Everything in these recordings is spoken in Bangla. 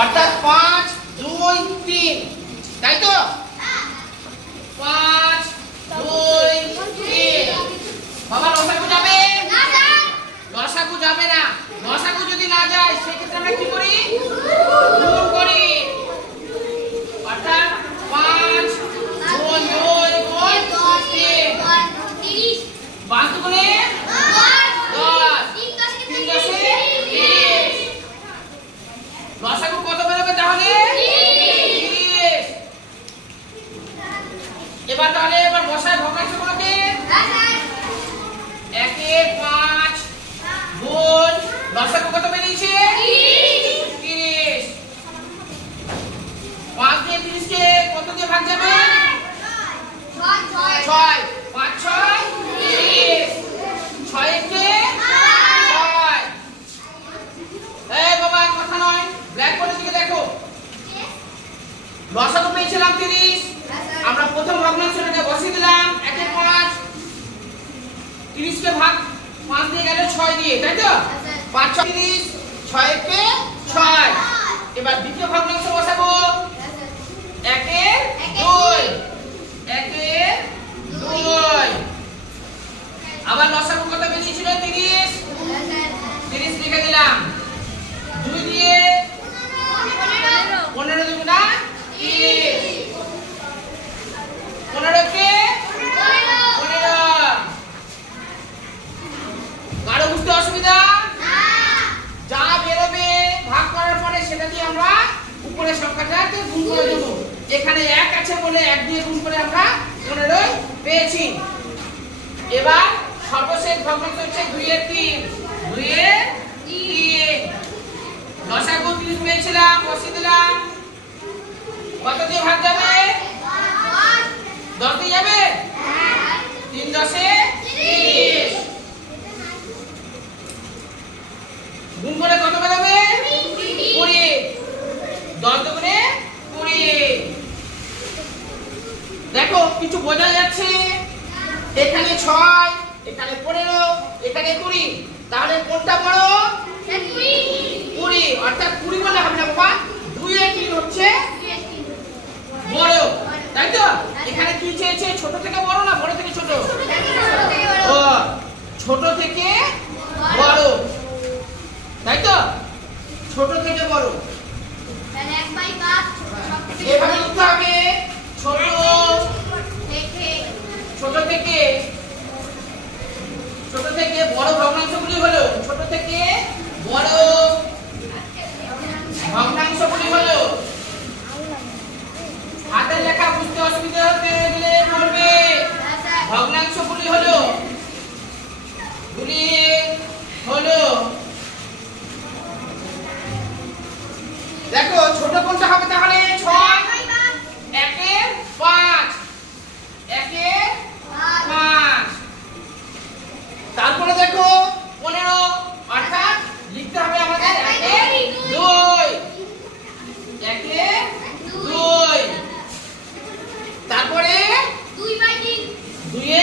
অর্থাৎ 5 2 3, তাই তো? 5 2 3। বাবা লসাগু যাবে না? লসাগু যাবে না। লসাগু যদি না যায় সেক্ষেত্রে আমরা কি করি? গুণ করি। অর্থাৎ 5 2 2 3 5 গুণে 10 3 10 30। লসাগু কত বেরোবে তাহলে? 30। এবার তাহলে বসায় ভগ্নাংশগুলোকে। 1 এ 5 গুণ লসাগু কত বেরিয়েছে? 30। 5 দিয়ে 30 কে কত দিয়ে ভাগ যাবে? 6। 5 6 30। 6 কে 6। এই বাবা কথা নয়, ব্ল্যাকবোর্ডের দিকে দেখো। লসাগু পেয়েছিলাম 30, আমরা প্রথম ভগ্নাংশটাকে বসিয়ে দিলাম 1 এ 5। 30 কে ভাগ 5 দিয়ে গেল 6 দিয়ে, তাই তো? 5 6 30, 6 কে 6। এবার দ্বিতীয় ভগ্নাংশ বসাবো। 1 এ 2, 1 এ 2। আবার লসাগু কত বেরিয়েছিল? 30। 30 লিখে দিলাম। 2 দিয়ে 15 দুগুণা 30। 15 কে 15। কারো বুঝতে অসুবিধা? যা বেরোবে ভাগ করার পরে সেটা দিয়ে আমরা উপরের সংখ্যাটাকে গুণ করে দেব। এখানে 1 আছে বলে 1 দিয়ে গুণ করে আমরা 15 পেয়েছি। এবার সর্বশেষ ভগ্নাংশ হচ্ছে 2 এর 3। 2 এর 3। লসাগু 30 পেয়েছিলাম, বসিয়ে দিলাম। কত দিয়ে ভাগ যাবে? 10 দিয়ে যাবে? 3 10 এ 30। গুণ করে কত বেরোবে? 20। 10 দুগুণে 20। দেখো কিছু বোঝা যাচ্ছে? এখানে 6, এখানে 15, এখানে 20। তাহলে কোনটা বড়? 20। অর্থাৎ 20 বলে হবে না বাবা, 2 এর 3 হচ্ছে বড়, তাই তো? এখানে কি চেয়েছে? ছোট থেকে বড় না বড় থেকে ছোট? ও, ছোট থেকে বড়, তাই তো? ছোট থেকে বড়। এভাবে লিখতে হবে। ছোট থেকে বড় ভগ্নাংশগুলি হলো, ছোট থেকে বড় ভগ্নাংশগুলি হলো, হাতের লেখা বুঝতে অসুবিধা হতে গেলে বলবে। ভগ্নাংশগুলি হলো দেখো ছোট কোনটা হবে তাহলে? 6 1 এ 5। 1 এ 5। তারপরে দেখো 15, অর্থাৎ লিখতে হবে আমাদের 1 এ 2। 1 এ 2। তারপরে 2 এ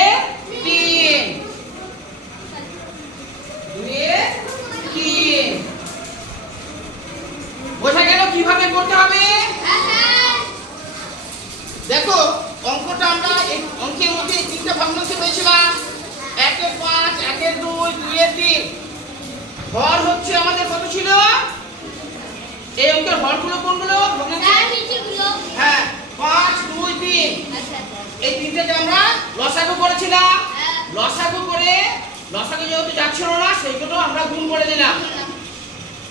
3। 2 এ 3। বোঝা গেল কিভাবে করতে হবে? দেখো অঙ্কটা আমরা অঙ্কের মধ্যে 3টা ভগ্নাংশ পেয়েছিলাম। 1 এ 5, 1 এ 2, 2 এ 3। হর হচ্ছে আমাদের কত ছিল? এই অঙ্কের হরগুলো কোনগুলো? ভগ্নাংশ হ্যাঁ 5 2 3। এই তিনটাকে আমরা লসাগু করেছিলাম। লসাগু করে লসাগু যেহেতু যাচ্ছিল না সেইগুলো আমরা গুণ করে দিলাম।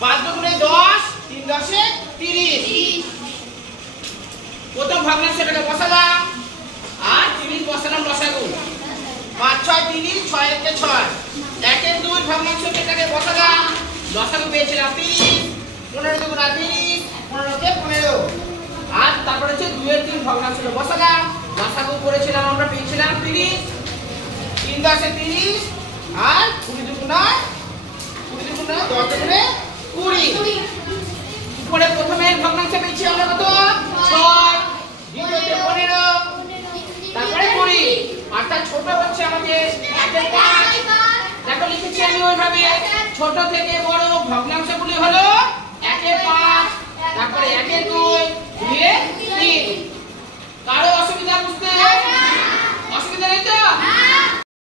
5 দুগুণে 10, 3 10 এ 30। প্রথম ভগ্নাংশটাকে বসালাম আর 30 বসালাম লসাগু। 5 6 30, 6 1 এ 6। 1 এর 2 ভগ্নাংশটাকে বসালাম, লসাগু পেয়েছিলাম 30। 15 দুগুণা 30, 15 কে 15। আর তারপরে হচ্ছে 2 এর 3 ভগ্নাংশটা বসালাম, লসাগু করেছিলাম আমরা পেয়েছিলাম 30। 3 10 এ 30 আর 20 দুগুণা 10 দুগুণে 20। উপরে প্রথমে ভগ্নাংশ পেয়েছি আমরা কত? 6। দ্বিতীয়তে 15, তারপরে 20। অর্থাৎ ছোট হচ্ছে আমাদের 1 এর 5। দেখো লিখেছি আমি ওইভাবে। ছোট থেকে বড় ভগ্নাংশগুলি হলো 1 এর 5, তারপরে 2 এ 3